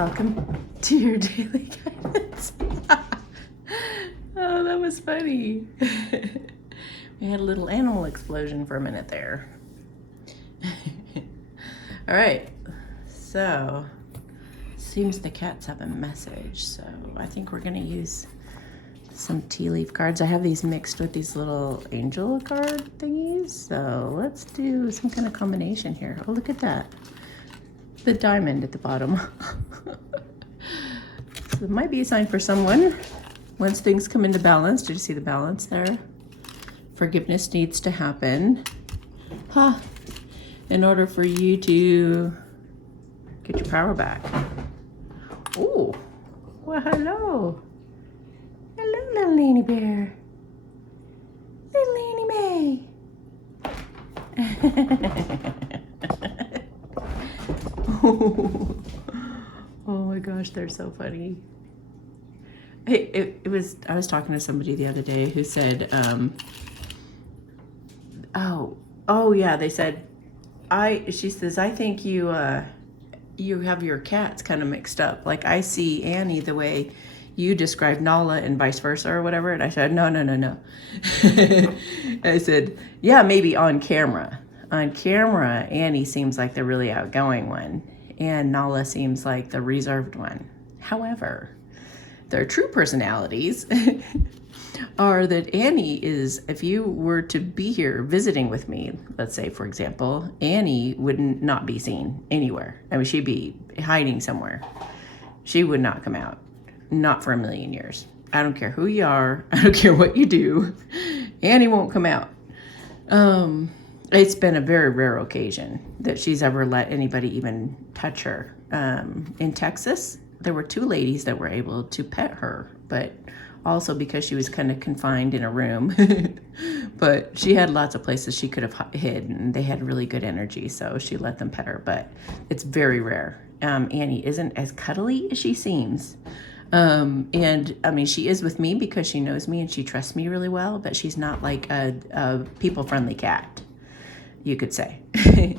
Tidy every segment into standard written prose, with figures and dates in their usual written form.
Welcome to your daily guidance. Oh, that was funny. We had a little animal explosion for a minute there. All right, so seems the cats have a message, so I think we're gonna use some tea leaf cards. I have these mixed with these little angel card thingies, so let's do some kind of combination here. Oh, look at that. The diamond at the bottom. So it might be a sign for someone. Once things come into balance, did you see the balance there? Forgiveness needs to happen. In order for you to get your power back. Oh, well, hello. Hello, little Laney Bear. Little Laney May. Oh my gosh, they're so funny. I was talking to somebody the other day who said, oh yeah, they said, she says, I think you have your cats kind of mixed up. Like I see Annie the way you described Nala and vice versa or whatever. And I said, no. I said, yeah, maybe on camera. On camera, Annie seems like the really outgoing one, and Nala seems like the reserved one. However, their true personalities are that Annie is, if you were to be here visiting with me, let's say, for example, Annie would not be seen anywhere. I mean, she'd be hiding somewhere. She would not come out, not for a million years. I don't care who you are. I don't care what you do. Annie won't come out. It's been a very rare occasion that she's ever let anybody even touch her. In Texas, there were 2 ladies that were able to pet her, but also because she was kind of confined in a room. But she had lots of places she could have hid, and they had really good energy, so she let them pet her, but it's very rare. Annie isn't as cuddly as she seems. And I mean, she is with me because she knows me and she trusts me really well, but she's not like a people-friendly cat, you could say.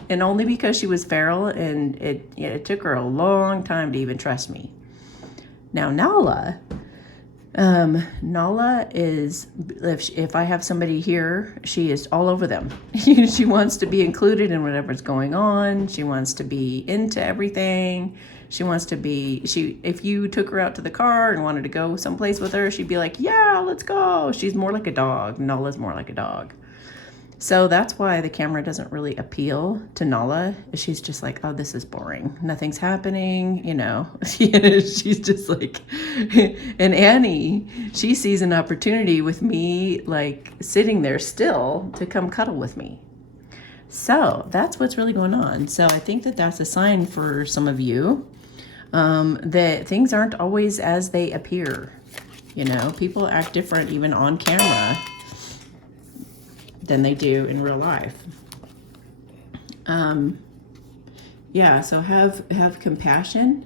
And only because she was feral, and it took her a long time to even trust me. Now Nala is, if I have somebody here, she is all over them. She wants to be included in whatever's going on. She wants to be into everything. She wants to be, if you took her out to the car and wanted to go someplace with her, she'd be like, yeah, let's go. She's more like a dog. Nala's more like a dog. So that's why the camera doesn't really appeal to Nala. She's just like, oh, this is boring. Nothing's happening, you know. She's just like, and Annie, she sees an opportunity with me, like sitting there still to come cuddle with me. So that's what's really going on. So I think that that's a sign for some of you that things aren't always as they appear. You know, people act different even on camera than they do in real life. Yeah, so have compassion.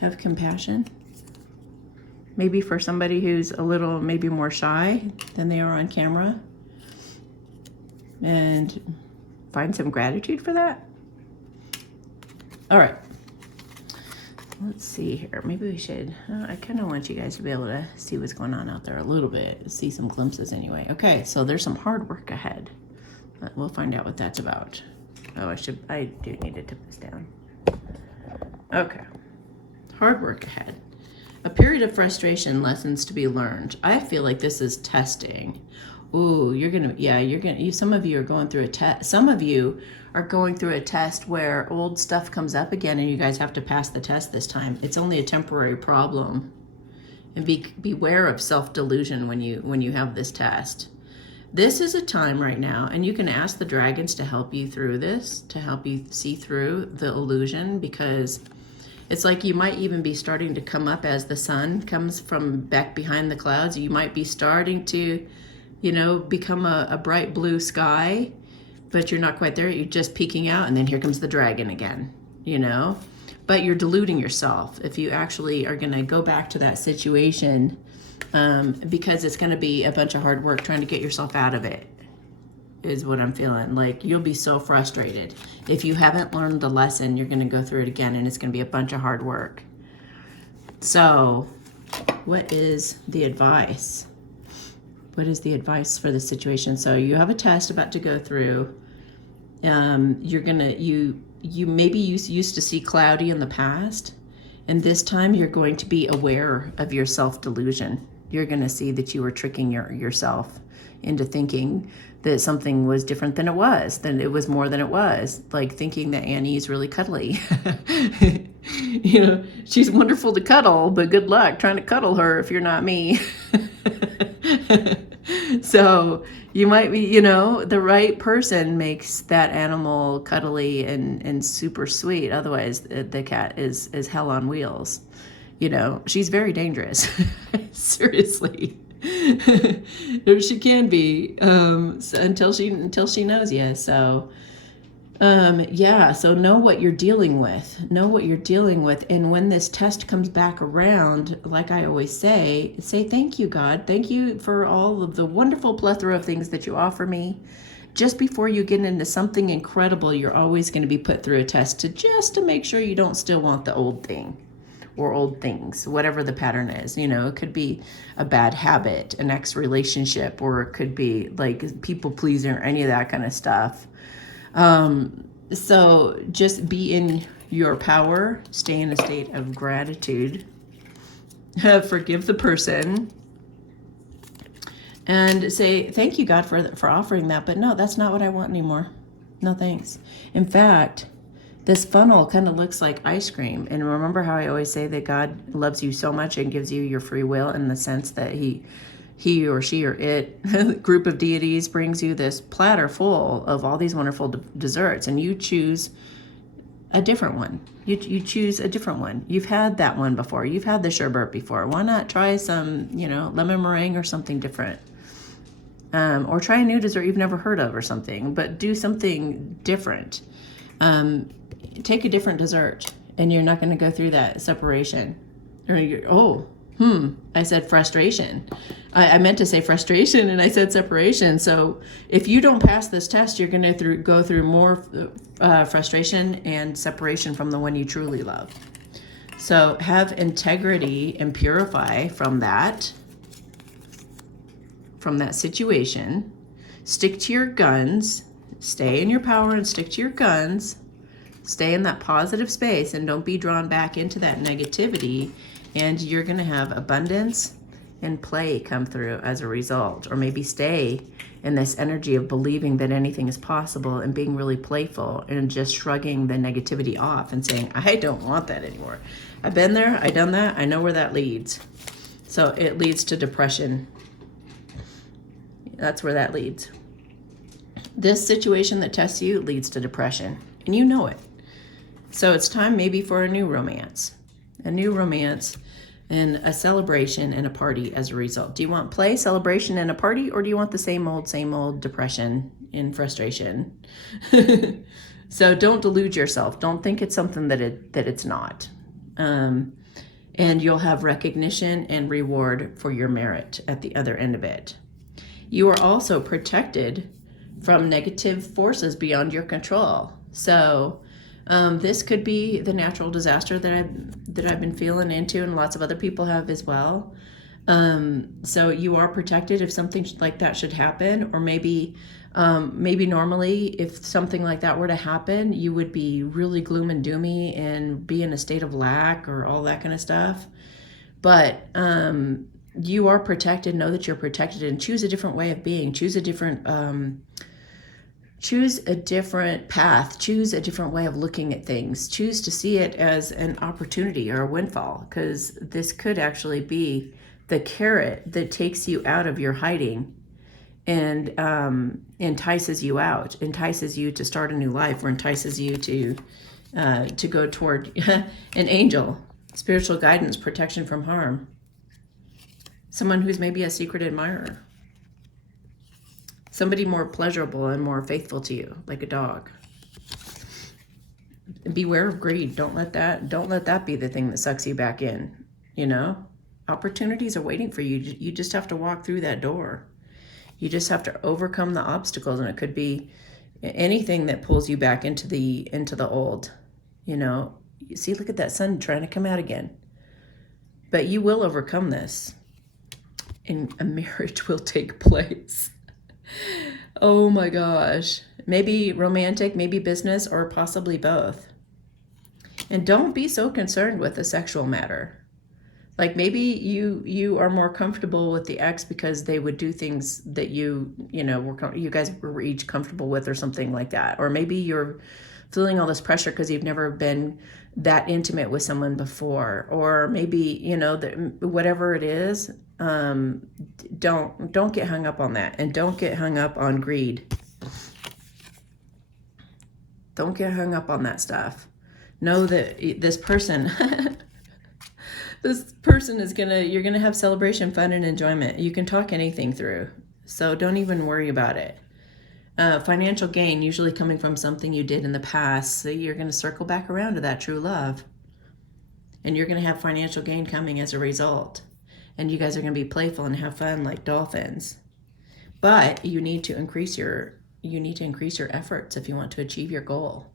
Have compassion. Maybe for somebody who's a little maybe more shy than they are on camera. And find some gratitude for that. All right. Let's see here. Maybe we should, I kind of want you guys to be able to see what's going on out there a little bit, see some glimpses anyway. Okay, so there's some hard work ahead, but we'll find out what that's about. Oh, I do need to tip this down. Okay, hard work ahead. A period of frustration, lessons to be learned. I feel like this is testing. Ooh, some of you are going through a test. Some of you are going through a test where old stuff comes up again and you guys have to pass the test this time. It's only a temporary problem. And beware of self-delusion when you have this test. This is a time right now, and you can ask the dragons to help you through this, to help you see through the illusion, because it's like you might even be starting to come up as the sun comes from back behind the clouds. You might be starting to, you know, become a bright blue sky, but you're not quite there. You're just peeking out, and then here comes the dragon again, you know? But you're deluding yourself if you actually are going to go back to that situation, because it's going to be a bunch of hard work trying to get yourself out of it. is what I'm feeling. Like, you'll be so frustrated. If you haven't learned the lesson, you're going to go through it again, and it's going to be a bunch of hard work. So what is the advice? What is the advice for the situation? So you have a test about to go through. You're going to, you maybe used to see cloudy in the past, and this time you're going to be aware of your self-delusion. You're going to see that you were tricking yourself into thinking that something was different than it was, that it was more than it was, like thinking that Annie is really cuddly. You know, she's wonderful to cuddle, but good luck trying to cuddle her if you're not me. So you might be, you know, the right person makes that animal cuddly and super sweet. Otherwise, the cat is hell on wheels. You know, she's very dangerous. Seriously. She can be, until she knows you. So, yeah, so know what you're dealing with. Know what you're dealing with. And when this test comes back around, like I always say thank you, God. Thank you for all of the wonderful plethora of things that you offer me. Just before you get into something incredible, you're always going to be put through a test to make sure you don't still want the old thing or old things, whatever the pattern is. You know, it could be a bad habit, an ex-relationship, or it could be like people pleasing or any of that kind of stuff. So just be in your power, stay in a state of gratitude, forgive the person, and say, thank you, God, for offering that. But no, that's not what I want anymore. No, thanks. In fact, this funnel kind of looks like ice cream. And remember how I always say that God loves you so much and gives you your free will, in the sense that he or she or it, group of deities, brings you this platter full of all these wonderful desserts, and you choose a different one. You choose a different one. You've had that one before. You've had the sherbet before. Why not try some, you know, lemon meringue or something different? Or try a new dessert you've never heard of or something, but do something different. Take a different dessert, and you're not going to go through that separation. Or I said frustration. I meant to say frustration, and I said separation. So if you don't pass this test, you're going to go through more frustration and separation from the one you truly love. So have integrity and purify from that situation. Stick to your guns. Stay in your power and stick to your guns. Stay in that positive space and don't be drawn back into that negativity. And you're going to have abundance and play come through as a result. Or maybe stay in this energy of believing that anything is possible and being really playful and just shrugging the negativity off and saying, I don't want that anymore. I've been there. I've done that. I know where that leads. So it leads to depression. That's where that leads. This situation that tests you leads to depression, and you know it. So it's time maybe for a new romance and a celebration and a party as a result. Do you want play, celebration, and a party, or do you want the same old depression and frustration? So don't delude yourself. Don't think it's something that it's not. And you'll have recognition and reward for your merit at the other end of it. You are also protected from negative forces beyond your control. So this could be the natural disaster that I've been feeling into, and lots of other people have as well. So you are protected if something like that should happen, or maybe normally if something like that were to happen, you would be really gloom and doomy and be in a state of lack or all that kind of stuff. But you are protected. Know that you're protected, and choose a different way of being. Choose a different path. Choose a different way of looking at things. Choose to see it as an opportunity or a windfall, because this could actually be the carrot that takes you out of your hiding and entices you out, entices you to start a new life, or entices you to go toward an angel, spiritual guidance, protection from harm. Someone who's maybe a secret admirer. Somebody more pleasurable and more faithful to you, like a dog. Beware of greed. Don't let that be the thing that sucks you back in. You know, opportunities are waiting for you. You just have to walk through that door. You just have to overcome the obstacles, and it could be anything that pulls you back into the old. You know, you see, look at that sun trying to come out again. But you will overcome this, and a marriage will take place. Oh my gosh. Maybe romantic, maybe business, or possibly both. And don't be so concerned with the sexual matter. Like maybe you are more comfortable with the ex because they would do things that you guys were each comfortable with or something like that. Or maybe you're feeling all this pressure because you've never been that intimate with someone before. Or maybe, whatever it is, don't get hung up on that, and don't get hung up on greed. Don't get hung up on that stuff. Know that this person you're gonna have celebration, fun, and enjoyment. You can talk anything through, so don't even worry about it. Financial gain, usually coming from something you did in the past, so you're gonna circle back around to that true love, and you're gonna have financial gain coming as a result. And you guys are gonna be playful and have fun like dolphins. But you need to increase your efforts if you want to achieve your goal.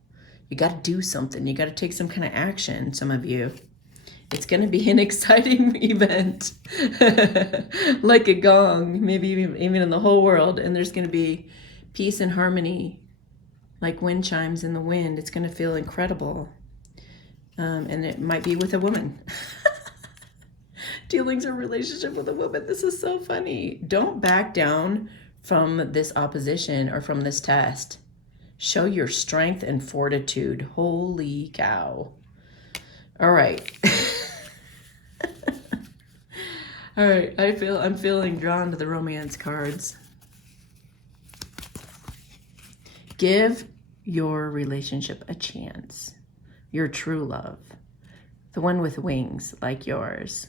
You got to do something. You got to take some kind of action, some of you. It's going to be an exciting event, like a gong, maybe even in the whole world. And there's going to be peace and harmony, like wind chimes in the wind. It's going to feel incredible. And it might be with a woman. Dealings or relationship with a woman. This is so funny. Don't back down from this opposition or from this test. Show your strength and fortitude. Holy cow. All right. All right, I'm feeling drawn to the romance cards. Give your relationship a chance. Your true love. The one with wings like yours.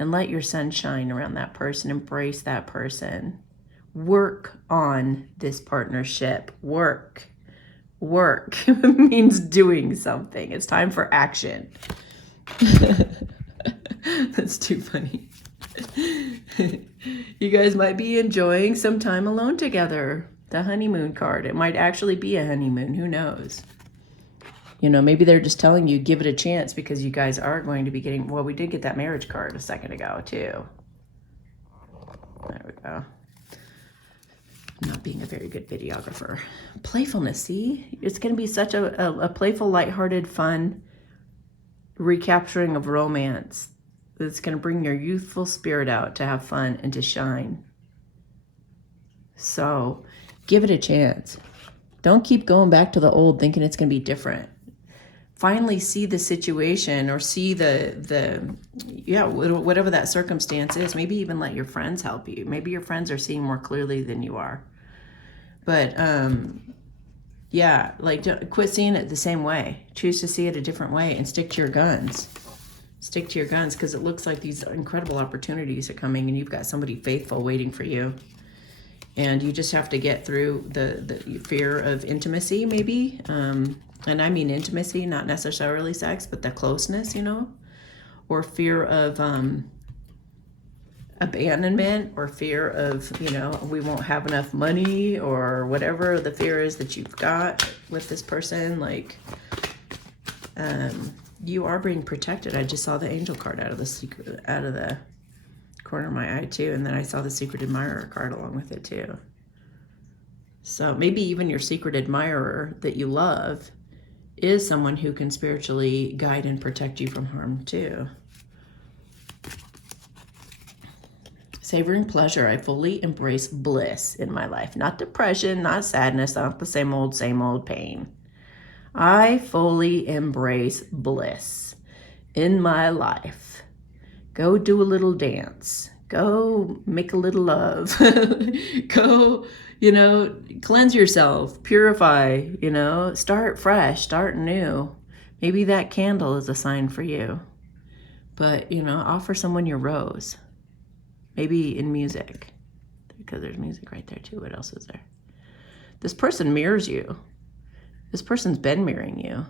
And let your sun shine around that person. Embrace that person. Work on this partnership. Work means doing something. It's time for action. That's too funny. You guys might be enjoying some time alone together. The honeymoon card. It might actually be a honeymoon. Who knows? Maybe they're just telling you, give it a chance, because you guys are going to be getting, well, we did get that marriage card a second ago, too. There we go. I'm not being a very good videographer. Playfulness, see? It's going to be such a playful, lighthearted, fun recapturing of romance. It's going to bring your youthful spirit out to have fun and to shine. So give it a chance. Don't keep going back to the old thinking it's going to be different. Finally see the situation, or see whatever that circumstance is. Maybe even let your friends help you. Maybe your friends are seeing more clearly than you are. But quit seeing it the same way. Choose to see it a different way and stick to your guns. Stick to your guns, because it looks like these incredible opportunities are coming, and you've got somebody faithful waiting for you. And you just have to get through the fear of intimacy, maybe. And I mean intimacy, not necessarily sex, but the closeness, or fear of abandonment, or fear of, we won't have enough money, or whatever the fear is that you've got with this person. Like, you are being protected. I just saw the angel card out of the corner of my eye too, and then I saw the secret admirer card along with it too. So maybe even your secret admirer that you love is someone who can spiritually guide and protect you from harm too. Savoring pleasure. I fully embrace bliss in my life. Not depression, not sadness, not the same old pain. I fully embrace bliss in my life. Go do a little dance. Go make a little love. Go, cleanse yourself, purify, start fresh, start new. Maybe that candle is a sign for you. But, offer someone your rose. Maybe in music, because there's music right there too. What else is there? This person mirrors you. This person's been mirroring you.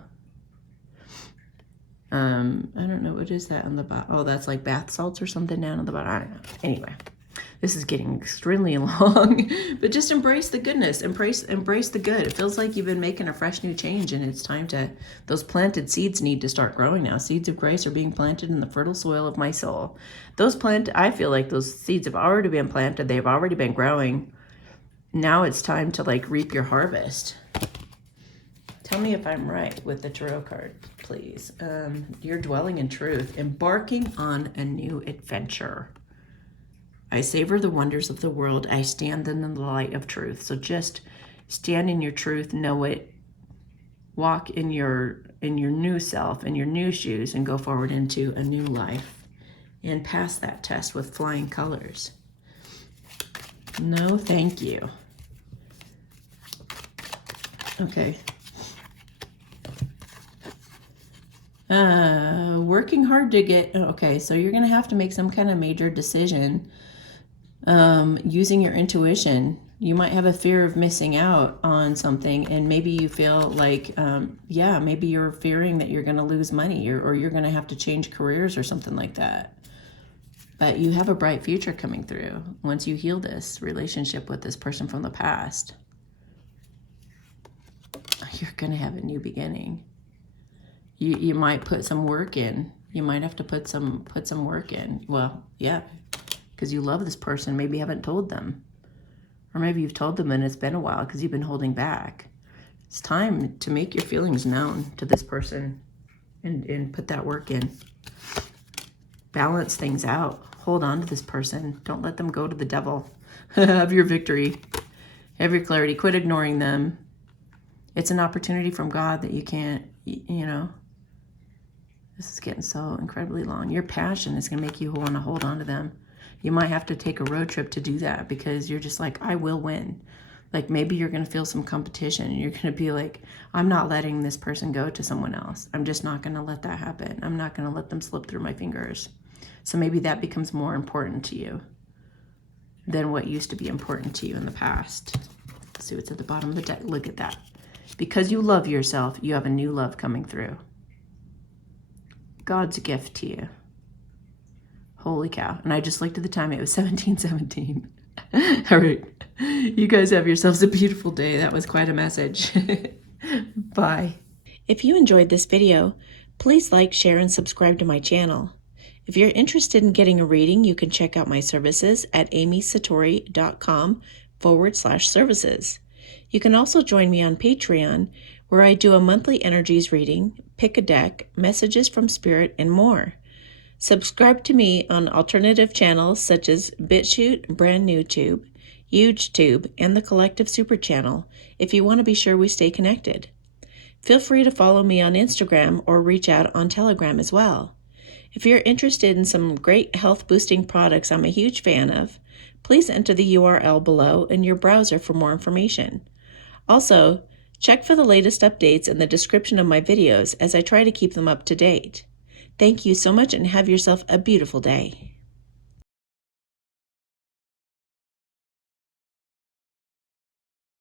I don't know, what is that on the bottom? Oh, that's like bath salts or something down on the bottom. I don't know. Anyway, This is getting extremely long, but just embrace the goodness, embrace the good. It feels like you've been making a fresh new change, and it's time to, those planted seeds need to start growing now. Seeds of grace are being planted in the fertile soil of my soul. I feel like those seeds have already been planted. They've already been growing. Now it's time to like reap your harvest. Tell me if I'm right with the tarot card, please. You're dwelling in truth, embarking on a new adventure. I savor the wonders of the world. I stand in the light of truth. So just stand in your truth, know it, walk in your new self, in your new shoes, and go forward into a new life and pass that test with flying colors. No, thank you. Okay. Working hard to get, okay, so you're going to have to make some kind of major decision. Using your intuition. You might have a fear of missing out on something, and maybe you feel like, maybe you're fearing that you're going to lose money, or you're going to have to change careers or something like that. But you have a bright future coming through once you heal this relationship with this person from the past. You're going to have a new beginning. You might put some work in. You might have to put some work in. Well, yeah. Because you love this person, maybe you haven't told them. Or maybe you've told them and it's been a while because you've been holding back. It's time to make your feelings known to this person and put that work in. Balance things out. Hold on to this person. Don't let them go to the devil. Have your victory. Have your clarity. Quit ignoring them. It's an opportunity from God that you can't, this is getting so incredibly long. Your passion is going to make you want to hold on to them. You might have to take a road trip to do that because you're just like, I will win. Like maybe you're going to feel some competition and you're going to be like, I'm not letting this person go to someone else. I'm just not going to let that happen. I'm not going to let them slip through my fingers. So maybe that becomes more important to you than what used to be important to you in the past. Let's see what's at the bottom of the deck. Look at that. Because you love yourself, you have a new love coming through. God's gift to you. Holy cow. And I just looked at the time. It was 17:17. All right. You guys have yourselves a beautiful day. That was quite a message. Bye. If you enjoyed this video, please like, share, and subscribe to my channel. If you're interested in getting a reading, you can check out my services at amysatori.com/services. You can also join me on Patreon, where I do a monthly energies reading, pick a deck, messages from spirit, and more. Subscribe to me on alternative channels such as BitChute, Brand New Tube, HugeTube, and the Collective Super Channel if you want to be sure we stay connected. Feel free to follow me on Instagram or reach out on Telegram as well. If you're interested in some great health boosting products I'm a huge fan of, please enter the URL below in your browser for more information. Also, check for the latest updates in the description of my videos as I try to keep them up to date. Thank you so much and have yourself a beautiful day.